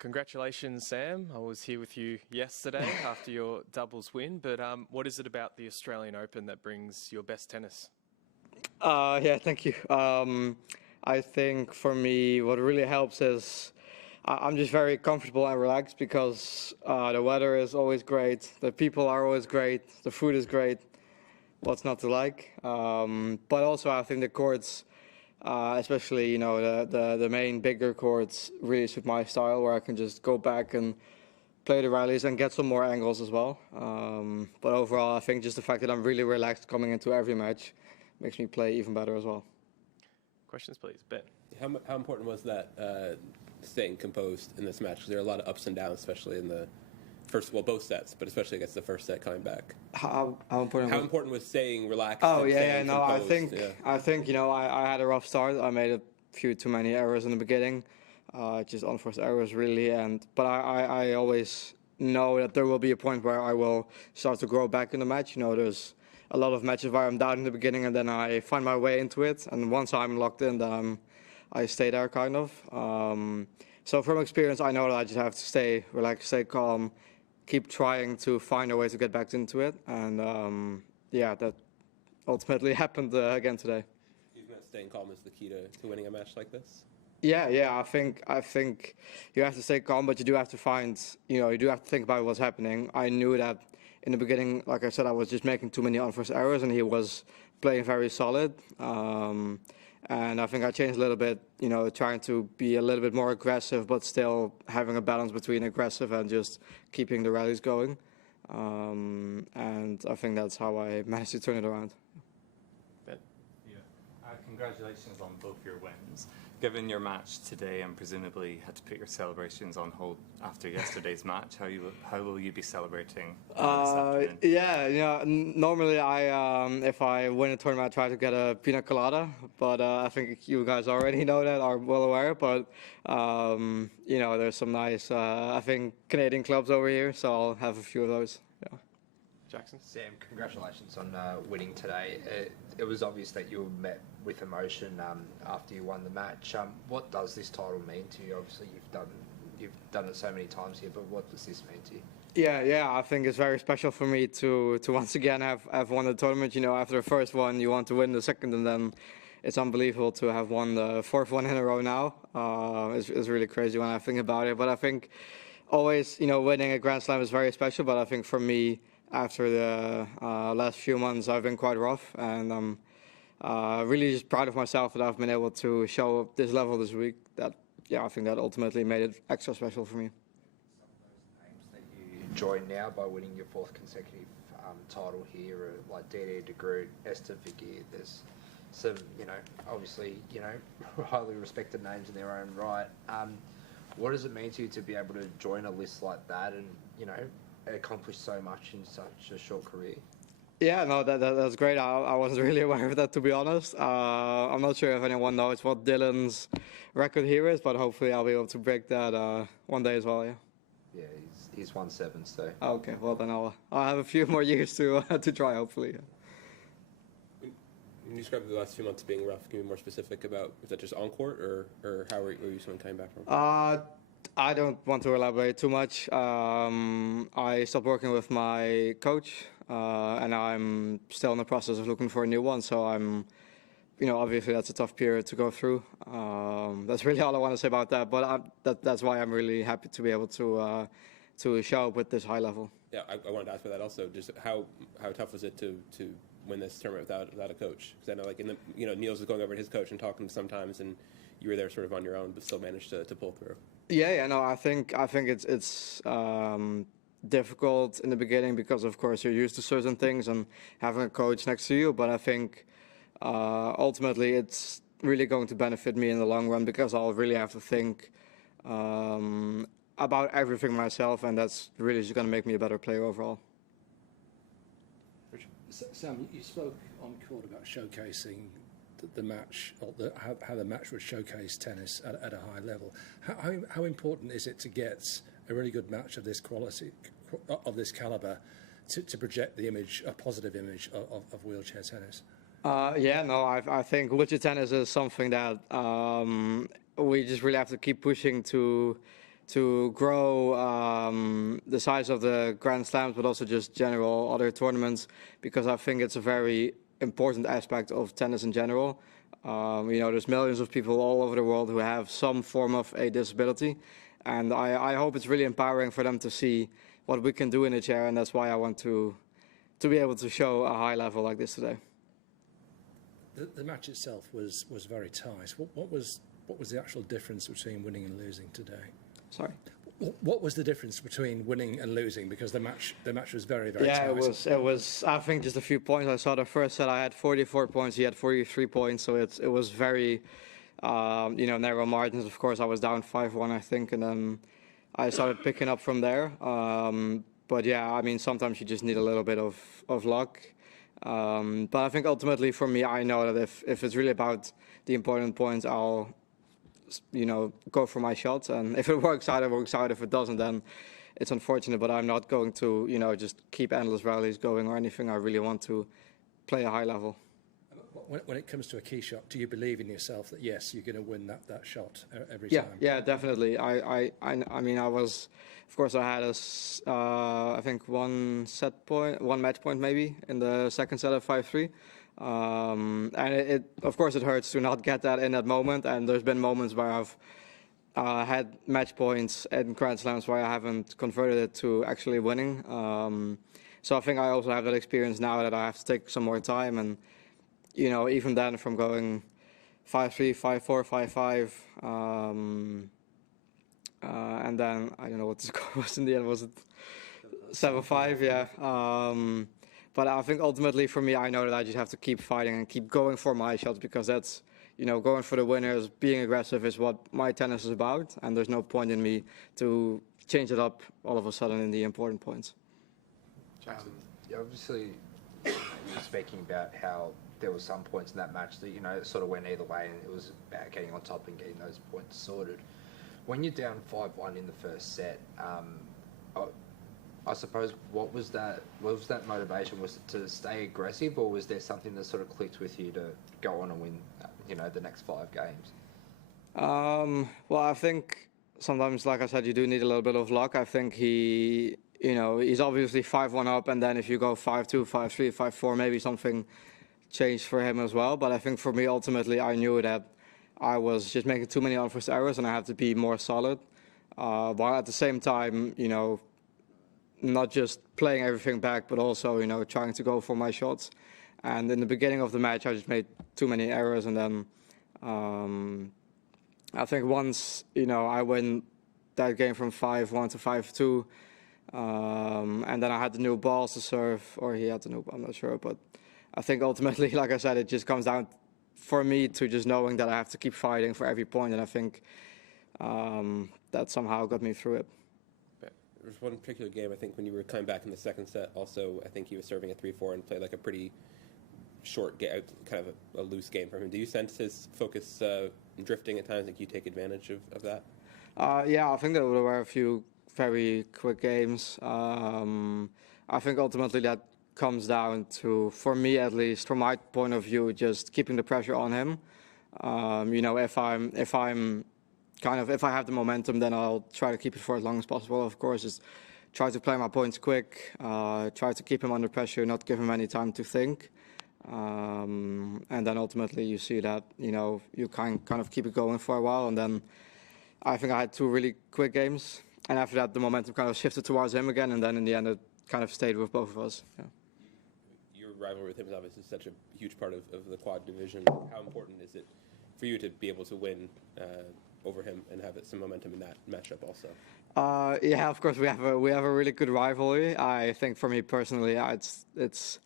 Congratulations, Sam. I was here with you yesterday after your doubles win, but what is it about the Australian Open that brings your best tennis? Yeah, thank you. I think for me, what really helps is I'm just very comfortable and relaxed because the weather is always great, the people are always great, the food is great. What's not to like? But also, I think the courts, especially the main bigger courts, really suit my style, where I can just go back and play the rallies and get some more angles as well. But overall, I think just the fact that I'm really relaxed coming into every match makes me play even better as well. Questions, please. Ben. How important was that staying composed in this match? Because there are a lot of ups and downs, especially in the both sets, but especially against the first set coming back. How important? How important was staying relaxed? Oh and yeah, staying no. composed? I think I had a rough start. I made a few too many errors in the beginning, just unforced errors really. But I always know that there will be a point where I will start to grow back in the match. There's a lot of matches where I'm down in the beginning and then I find my way into it. And once I'm locked in, then I stay there kind of. So from experience, I know that I just have to stay relaxed, stay calm, keep trying to find a way to get back into it. And yeah, that ultimately happened again today. You think that staying calm is the key to winning a match like this? Yeah. I think you have to stay calm, but you do have to find, you do have to think about what's happening. I knew that in the beginning, like I said, I was just making too many unforced errors, and he was playing very solid. And I think I changed a little bit, trying to be a little bit more aggressive, but still having a balance between aggressive and just keeping the rallies going. And I think that's how I managed to turn it around. Ben. Yeah. Congratulations on both your wins. Given your match today and presumably had to put your celebrations on hold after yesterday's match, how will you be celebrating this afternoon? Yeah, normally if I win a tournament, I try to get a pina colada, but I think you guys already know that, are well aware. But there's some nice, I think, Canadian clubs over here, so I'll have a few of those. Yeah. Jackson? Sam, congratulations on winning today. It was obvious that you were met with emotion after you won the match. What does this title mean to you? Obviously, you've done it so many times here, but what does this mean to you? Yeah, I think it's very special for me to once again have won the tournament. After the first one, you want to win the second, and then it's unbelievable to have won the fourth one in a row now. It's really crazy when I think about it. But I think always, winning a Grand Slam is very special. But I think for me, after the last few months, I've been quite rough, and I'm really just proud of myself that I've been able to show this level this week. I think that ultimately made it extra special for me. Some of those names that you join now by winning your fourth consecutive title here, like Didier de Groot, Esther Vergeer. There's some, obviously, highly respected names in their own right. What does it mean to you to be able to join a list like that and, accomplish so much in such a short career? Yeah, no, that's great. I wasn't really aware of that, to be honest. I'm not sure if anyone knows what Dylan's record here is, but hopefully I'll be able to break that one day as well. Yeah, he's 1-7, so. Okay, well then I'll have a few more years to try, hopefully. When you describe the last few months being rough, can you be more specific about, is that just on court, or how were you coming back from? I don't want to elaborate too much. I stopped working with my coach, and I'm still in the process of looking for a new one. So I'm, obviously that's a tough period to go through. That's really all I want to say about that. But that's why I'm really happy to be able to show up with this high level. Yeah, I wanted to ask about that also. Just how tough was it to win this tournament without a coach? Because I know Niels was going over to his coach and talking sometimes, and you were there sort of on your own, but still managed to pull through. Yeah, no, I think it's difficult in the beginning because, of course, you're used to certain things and having a coach next to you. But I think ultimately it's really going to benefit me in the long run because I'll really have to think about everything myself, and that's really just going to make me a better player overall. Sam, you spoke on court about showcasing the match, or how the match would showcase tennis at a high level. How important is it to get a really good match of this quality, of this caliber, to project the image, a positive image of wheelchair tennis? I think wheelchair tennis is something that we just really have to keep pushing to to grow the size of the Grand Slams, but also just general other tournaments, because I think it's a very important aspect of tennis in general. There's millions of people all over the world who have some form of a disability, and I hope it's really empowering for them to see what we can do in the chair, and that's why I want to be able to show a high level like this today. The match itself was very tight. What was the actual difference between winning and losing today? Sorry. What was the difference between winning and losing? Because the match was very tight. Yeah, it was. I think just a few points. I saw the first set. I had 44 points. He had 43 points. So it was very, narrow margins. Of course, I was down 5-1, I think, and then I started picking up from there. But yeah, I mean, sometimes you just need a little bit of luck. But I think ultimately for me, I know that if it's really about the important points, I'll go for my shots, and if it works out, it works out. If it doesn't, then it's unfortunate, but I'm not going to, just keep endless rallies going or anything. I really want to play a high level. When it comes to a key shot, do you believe in yourself that yes, you're going to win that shot every time? Yeah, definitely. I mean, I was, of course, I had I think one match point maybe in the second set of 5-3. And it of course it hurts to not get that in that moment, and there's been moments where I've had match points in Grand Slams where I haven't converted it to actually winning. So I think I also have that experience now that I have to take some more time, and even then from going 5-3, 5-4, 5-5, and then I don't know what the score was in the end. Was it 7-5? Yeah. But I think ultimately for me, I know that I just have to keep fighting and keep going for my shots, because that's, going for the winners, being aggressive is what my tennis is about. And there's no point in me to change it up all of a sudden in the important points. Obviously, you were speaking about how there were some points in that match that, it sort of went either way, and it was about getting on top and getting those points sorted. When you're down 5-1 in the first set, I suppose what was that motivation? Was it to stay aggressive, or was there something that sort of clicked with you to go on and win, the next 5 games? Well, I think sometimes, like I said, you do need a little bit of luck. I think he's obviously 5-1 up, and then if you go 5-2, 5-3, 5-4, maybe something changed for him as well. But I think for me, ultimately, I knew that I was just making too many unforced errors, and I had to be more solid. While at the same time, not just playing everything back, but also, trying to go for my shots. And in the beginning of the match, I just made too many errors. And then I think once, I win that game from 5-1 to 5-2, and then I had the new balls to serve, or he had the new, I'm not sure. But I think ultimately, like I said, it just comes down for me to just knowing that I have to keep fighting for every point. And I think that somehow got me through it. There was one particular game, I think, when you were coming back in the second set. Also, I think he was serving at 3-4 and played like a pretty short, kind of a loose game from him. Do you sense his focus drifting at times? Think you take advantage of that? Yeah, I think there were a few very quick games. I think ultimately that comes down to, for me at least, from my point of view, just keeping the pressure on him. If I have the momentum, then I'll try to keep it for as long as possible. Of course, just try to play my points quick, try to keep him under pressure, not give him any time to think. And then ultimately you see that, you kind of keep it going for a while. And then I think I had 2 really quick games. And after that, the momentum kind of shifted towards him again. And then in the end, it kind of stayed with both of us. Yeah. Your rivalry with him is obviously such a huge part of the quad division. How important is it for you to be able to win over him and have some momentum in that matchup also? Yeah, of course we have a really good rivalry. I think for me personally, it's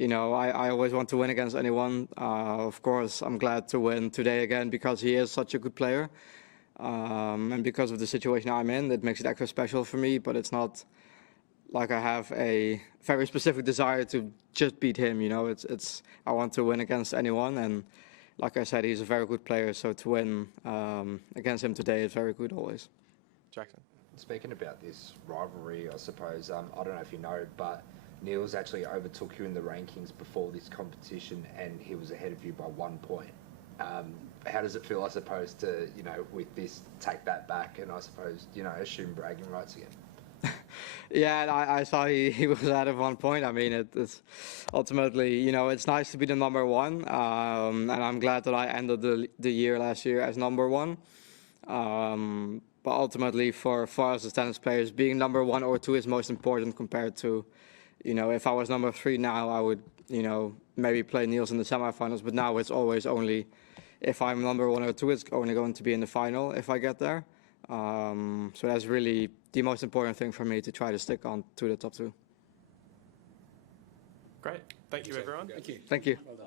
I always want to win against anyone. Of course, I'm glad to win today again because he is such a good player, and because of the situation I'm in, it makes it extra special for me. But it's not like I have a very specific desire to just beat him. It's I want to win against anyone, and like I said, he's a very good player, so to win against him today is very good always. Jackson? Speaking about this rivalry, I suppose, I don't know if you know, but Niels actually overtook you in the rankings before this competition, and he was ahead of you by 1 point. How does it feel, I suppose, to, you know, with this, take that back and I suppose, you know, assume bragging rights again? Yeah, and I saw he was at one point. I mean, it's ultimately, you know, it's nice to be the number one, and I'm glad that I ended the year last year as number one. But ultimately, for us as tennis players, being number 1 or 2 is most important compared to, you know, if I was number 3 now, I would, you know, maybe play Niels in the semifinals. But now it's always only, if I'm number 1 or 2, it's only going to be in the final if I get there. So that's really the most important thing for me, to try to stick on to the top 2. Great. Thank you, everyone. Thank you. Thank you. Well done.